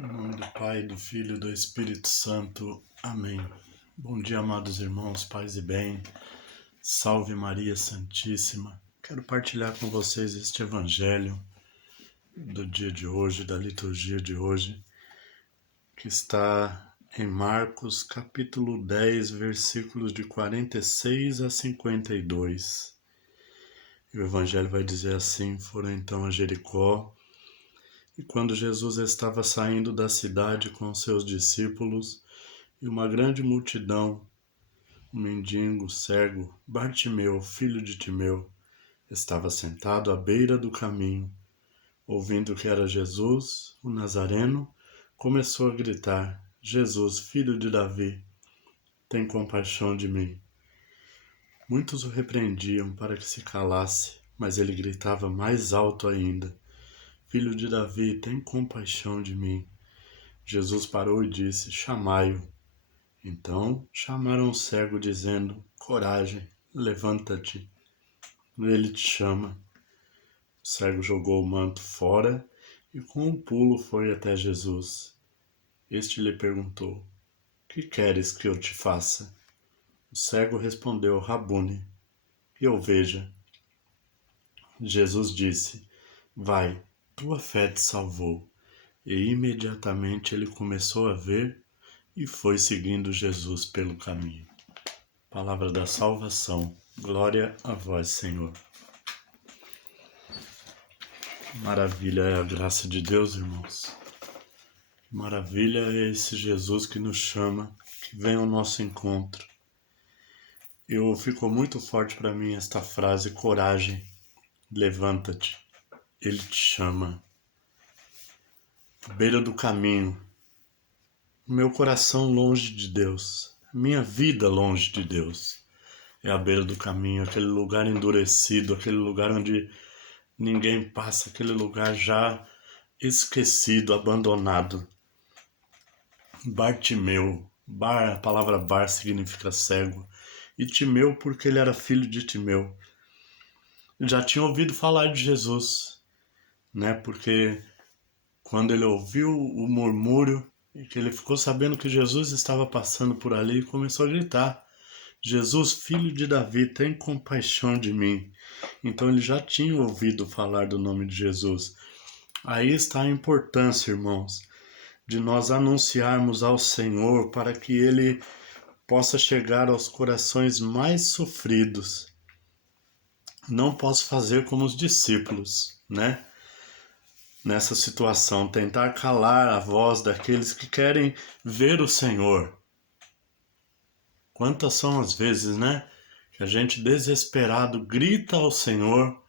Em nome do Pai, do Filho e do Espírito Santo. Amém. Bom dia, amados irmãos, paz e bem. Salve Maria Santíssima. Quero partilhar com vocês este evangelho do dia de hoje, da liturgia de hoje, que está em Marcos, capítulo 10, versículos de 46 a 52. E o evangelho vai dizer assim: foram então a Jericó, e quando Jesus estava saindo da cidade com seus discípulos e uma grande multidão, um mendigo cego, Bartimeu, filho de Timeu, estava sentado à beira do caminho. Ouvindo que era Jesus, o Nazareno, começou a gritar: Jesus, filho de Davi, tem compaixão de mim. Muitos o repreendiam para que se calasse, mas ele gritava mais alto ainda: Filho de Davi, tem compaixão de mim. Jesus parou e disse: chamai-o. Então chamaram o cego, dizendo: coragem, levanta-te, ele te chama. O cego jogou o manto fora e com um pulo foi até Jesus. Este lhe perguntou: que queres que eu te faça? O cego respondeu: Rabune, que eu veja. Jesus disse: vai, tua fé te salvou. E imediatamente ele começou a ver e foi seguindo Jesus pelo caminho. Palavra da salvação. Glória a vós, Senhor. Maravilha é a graça de Deus, irmãos. Maravilha é esse Jesus que nos chama, que vem ao nosso encontro. Ficou muito forte para mim esta frase: coragem, levanta-te, ele te chama. À beira do caminho, meu coração longe de Deus, minha vida longe de Deus. É à beira do caminho, aquele lugar endurecido, aquele lugar onde ninguém passa, aquele lugar já esquecido, abandonado. Bartimeu, a palavra bar significa cego, e Timeu porque ele era filho de Timeu. Já tinha ouvido falar de Jesus, né? Porque quando ele ouviu o murmúrio e que ele ficou sabendo que Jesus estava passando por ali, começou a gritar: Jesus, filho de Davi, tem compaixão de mim. Então ele já tinha ouvido falar do nome de Jesus. Aí está a importância, irmãos, de nós anunciarmos ao Senhor para que Ele possa chegar aos corações mais sofridos. Não posso fazer como os discípulos, né? Nessa situação, tentar calar a voz daqueles que querem ver o Senhor. Quantas são as vezes, né? Que a gente desesperado grita ao Senhor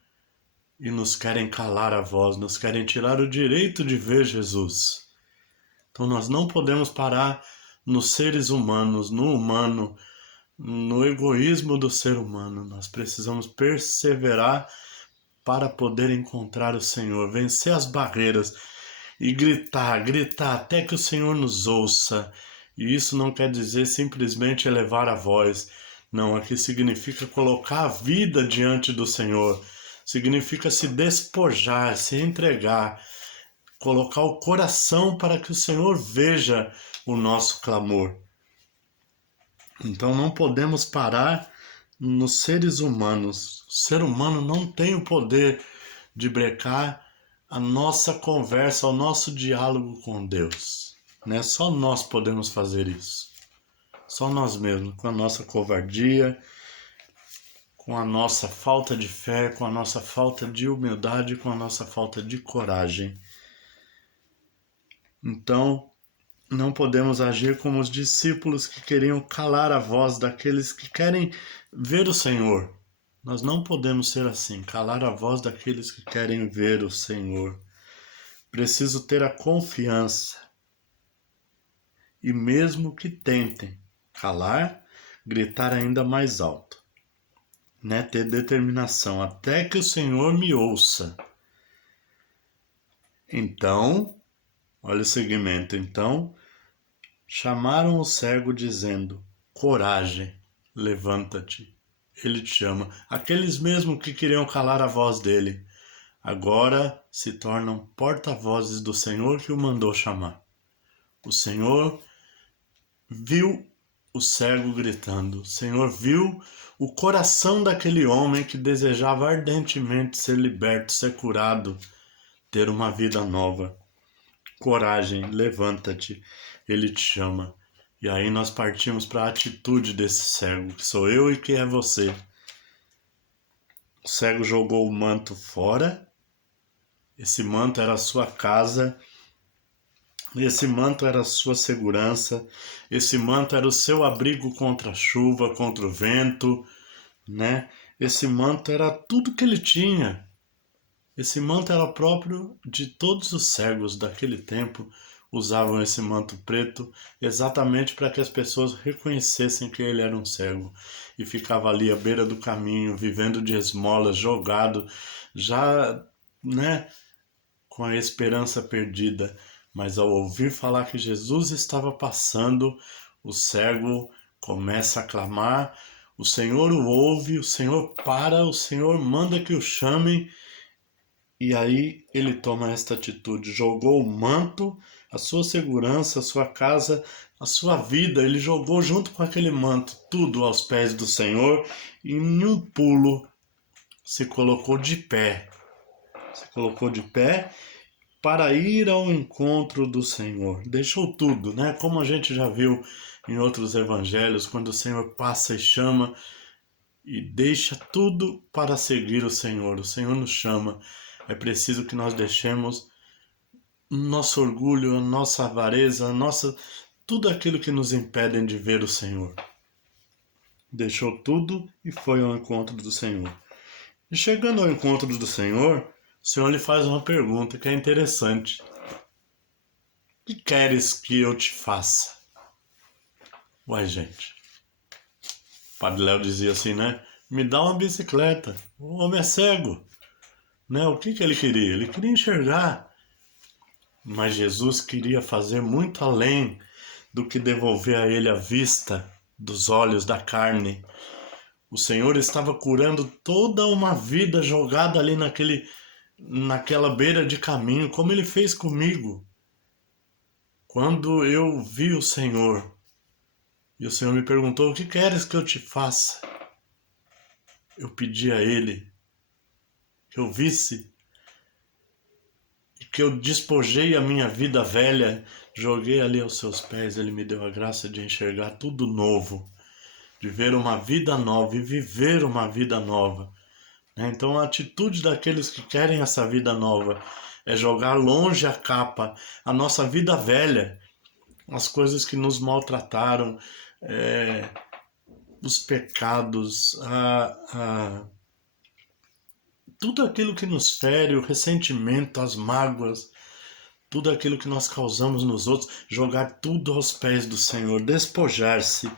e nos querem calar a voz, nos querem tirar o direito de ver Jesus. Então nós não podemos parar nos seres humanos, no humano, no egoísmo do ser humano. Nós precisamos perseverar para poder encontrar o Senhor, vencer as barreiras e gritar até que o Senhor nos ouça. E isso não quer dizer simplesmente elevar a voz. Não, aqui significa colocar a vida diante do Senhor. Significa se despojar, se entregar, colocar o coração para que o Senhor veja o nosso clamor. Então não podemos parar nos seres humanos. O ser humano não tem o poder de brecar a nossa conversa, o nosso diálogo com Deus, né? Só nós podemos fazer isso. Só nós mesmos, com a nossa covardia, com a nossa falta de fé, com a nossa falta de humildade, com a nossa falta de coragem. Então, não podemos agir como os discípulos que queriam calar a voz daqueles que querem ver o Senhor. Nós não podemos ser assim, calar a voz daqueles que querem ver o Senhor. Preciso ter a confiança. E mesmo que tentem calar, gritar ainda mais alto. Né? Ter determinação até que o Senhor me ouça. Então, olha o segmento. Então, chamaram o cego dizendo: coragem, levanta-te, ele te chama. Aqueles mesmo que queriam calar a voz dele, agora se tornam porta-vozes do Senhor que o mandou chamar. O Senhor viu o cego gritando. O Senhor viu o coração daquele homem que desejava ardentemente ser liberto, ser curado, ter uma vida nova. Coragem, levanta-te, Ele te chama. E aí nós partimos para a atitude desse cego, que sou eu e que é você. O cego jogou o manto fora. Esse manto era a sua casa. Esse manto era a sua segurança. Esse manto era o seu abrigo contra a chuva, contra o vento, né? Esse manto era tudo que ele tinha. Esse manto era próprio de todos os cegos daquele tempo. Usavam esse manto preto exatamente para que as pessoas reconhecessem que ele era um cego. E ficava ali à beira do caminho, vivendo de esmolas, jogado, já, né, com a esperança perdida. Mas ao ouvir falar que Jesus estava passando, o cego começa a clamar, o Senhor o ouve, o Senhor para, o Senhor manda que o chamem. E aí ele toma esta atitude, jogou o manto, a sua segurança, a sua casa, a sua vida, ele jogou junto com aquele manto tudo aos pés do Senhor e em um pulo se colocou de pé. Se colocou de pé para ir ao encontro do Senhor. Deixou tudo, né? Como a gente já viu em outros evangelhos, quando o Senhor passa e chama e deixa tudo para seguir o Senhor. O Senhor nos chama. É preciso que nós deixemos nosso orgulho, a nossa avareza, tudo aquilo que nos impede de ver o Senhor. Deixou tudo e foi ao encontro do Senhor. E chegando ao encontro do Senhor, o Senhor lhe faz uma pergunta que é interessante. O que queres que eu te faça? Uai, gente. O Padre Léo dizia assim, né? Me dá uma bicicleta. O homem é cego. Né? O que ele queria? Ele queria enxergar. Mas Jesus queria fazer muito além do que devolver a ele a vista dos olhos da carne. O Senhor estava curando toda uma vida jogada ali naquela beira de caminho, como ele fez comigo. Quando eu vi o Senhor, e o Senhor me perguntou, o que queres que eu te faça? Eu pedi a ele que eu visse, que eu despojei a minha vida velha, joguei ali aos seus pés, ele me deu a graça de enxergar tudo novo, de ver uma vida nova e viver uma vida nova. Então a atitude daqueles que querem essa vida nova é jogar longe a capa, a nossa vida velha, as coisas que nos maltrataram, os pecados, tudo aquilo que nos fere, o ressentimento, as mágoas, tudo aquilo que nós causamos nos outros, jogar tudo aos pés do Senhor, despojar-se.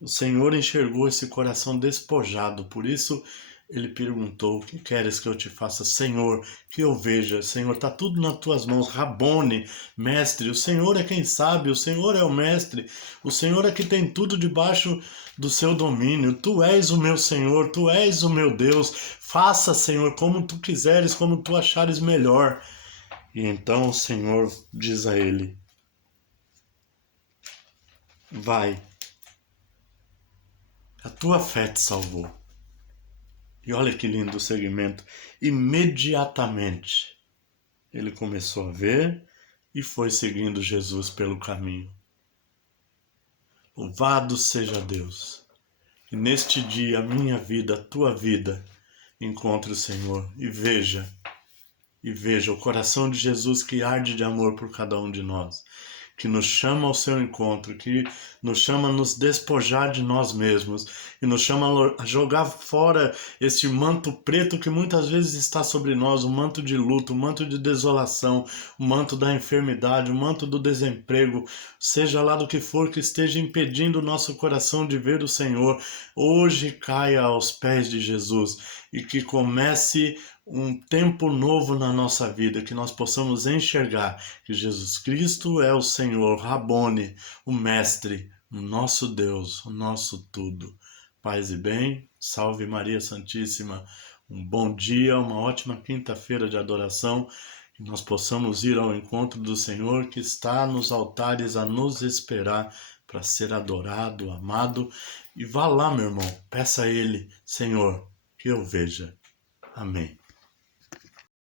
O Senhor enxergou esse coração despojado, por isso ele perguntou, o que queres que eu te faça, Senhor, que eu veja? Senhor, está tudo nas tuas mãos, Rabone, mestre, o Senhor é quem sabe, o Senhor é o mestre, o Senhor é que tem tudo debaixo do seu domínio, tu és o meu Senhor, tu és o meu Deus, faça, Senhor, como tu quiseres, como tu achares melhor. E então o Senhor diz a ele, vai, a tua fé te salvou. E olha que lindo o segmento. Imediatamente ele começou a ver e foi seguindo Jesus pelo caminho. Louvado seja Deus. E neste dia a minha vida, a tua vida, encontre o Senhor e veja o coração de Jesus que arde de amor por cada um de nós, que nos chama ao seu encontro, que nos chama a nos despojar de nós mesmos e nos chama a jogar fora esse manto preto que muitas vezes está sobre nós, o manto de luto, o manto de desolação, o manto da enfermidade, o manto do desemprego, seja lá do que for que esteja impedindo o nosso coração de ver o Senhor, hoje caia aos pés de Jesus e que comece um tempo novo na nossa vida, que nós possamos enxergar que Jesus Cristo é o Senhor, Rabone, o Mestre, o nosso Deus, o nosso tudo. Paz e bem, salve Maria Santíssima, um bom dia, uma ótima quinta-feira de adoração, Que nós possamos ir ao encontro do Senhor que está nos altares a nos esperar para ser adorado, amado. E vá lá, meu irmão, peça a Ele, Senhor, que eu veja. Amém.